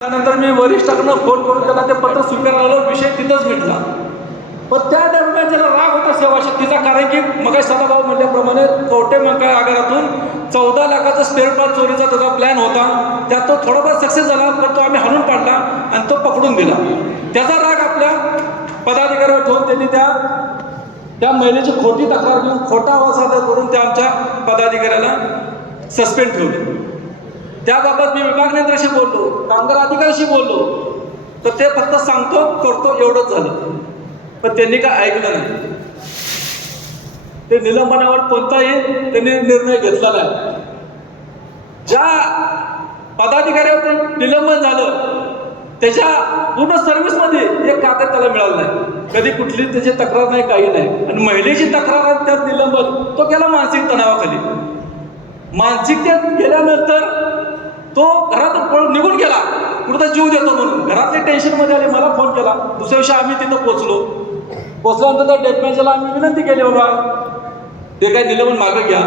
त्यानंतर मी वरिष्ठांना फोन करून त्याला ते पत्र स्वीकारलं, विषय तिथंच मिटला. पण त्या दरम्यान त्याला राग होता सेवा शक्तीचा, कारण की मग सदाभाऊ म्हणल्याप्रमाणे कवठे मंकाळ आगारातून 14 लाखाचा स्पेअर पार्ट चोरीचा त्याचा प्लॅन होता. त्यात तो थोडाफार सक्सेस झाला, पण तो आम्ही हाणून पाडला आणि तो पकडून दिला. त्याचा राग आपल्या पदाधिकाऱ्यावर ठेवून त्यांनी त्या महिलेची खोटी तक्रार घेऊन खोटा आवाज सादर करून त्या आमच्या पदाधिकाऱ्याला सस्पेंड ठेवले. त्याबाबत मी विभाग नियंत्रणाशी बोललो, कामगार अधिकाऱ्याशी बोललो, तर ते फक्त सांगतो करतो एवढंच झालं. पण त्यांनी काय ऐकलं नाही. ते निलंबनावर कोणताही त्यांनी निर्णय घेतला नाही. ज्या पदाधिकाऱ्यावर ते निलंबन झालं त्याच्या पूर्ण सर्व्हिसमध्ये एक कागद त्याला मिळालं नाही, कधी कुठली त्याची तक्रार नाही, काही नाही. आणि महिलेची तक्रार त्यात निलंबन, तो गेला मानसिक तणावाखाली. मानसिकतेत गेल्यानंतर तो घरात निघून गेला, कुठं जीव देतो म्हणून. घरातले टेन्शनमध्ये आले, मला फोन केला. दुसऱ्या दिवशी आम्ही तिथं पोचल्यानंतर त्या डेथ मॅनेजरला आम्ही विनंती केली, बाबा ते काय निलंबन मागं घ्या.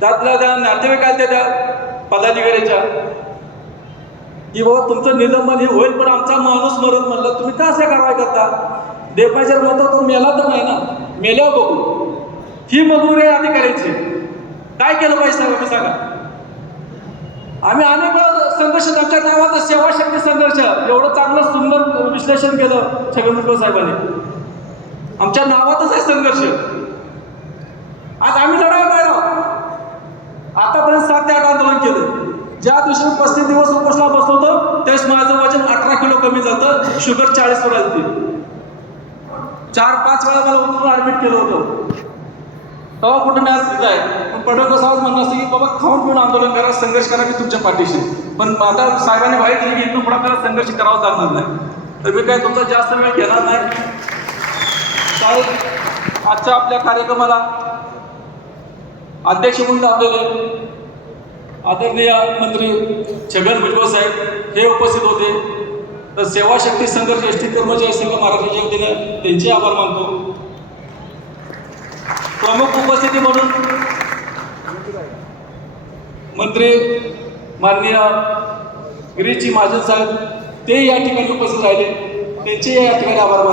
त्यातल्या त्या नातेवाईक आले त्या पदाधिकाऱ्याच्या की बाबा तुमचं निलंबन हे होईल, पण आमचा माणूस मरत म्हणलं, तुम्ही का अशा कारवाई करता? डेथ मॅनेजर म्हणतो तो मेला तर नाही ना, मेल्यावर बघू. ही मजबुरी आहे अधिकाऱ्याची. काय केलं पाहिजे साहेब सांगा. आम्ही अनेक संघर्ष, आमच्या नावाचा सेवा शक्ती संघर्ष, एवढं चांगलं सुंदर विश्लेषण केलं छगन भुजबळ साहेबांनी. आमच्या नावातच आहे संघर्ष. आज आम्ही लढायला तयार आहोत. आतापर्यंत 7 ते 8 आंदोलन केलं. ज्या दिवशी मी 35 दिवस उपोषणाला बसवतो त्यावेळेस माझं वजन 18 किलो कमी जातं, शुगर 40 वर आली. 4-5 वेळा मला उतरून ऍडमिट केलं होतं. तेव्हा कुठं नाही आज आहे. पण पडळकर साहेब म्हणणं असतं की बाबा खाऊन पिऊन आंदोलन करा, संघर्ष करा, मी तुमच्या पाठीशी. पण आता साहेबांनी वाईट दिली की इथून पुढे आपल्याला संघर्ष करावा लागणार नाही. तर मी काय तुमचा जास्त वेळ घेणार नाही. साहेब आजच्या आपल्या कार्यक्रमाला अध्यक्ष म्हणून लाभलेले आदरणीय मंत्री छगन भुजबळ साहेब हे उपस्थित होते. तर सेवा शक्ती संघर्ष एसटी कर्मचारी संघ महाराष्ट्राच्या वतीने त्यांचे आभार मानतो. प्रमुख उपस्थिती म्हणून मंत्री माननीय गिरीशजी महाजन साहेब ते या ठिकाणी उपस्थित राहिले, त्यांचे या ठिकाणी आभार मानतो.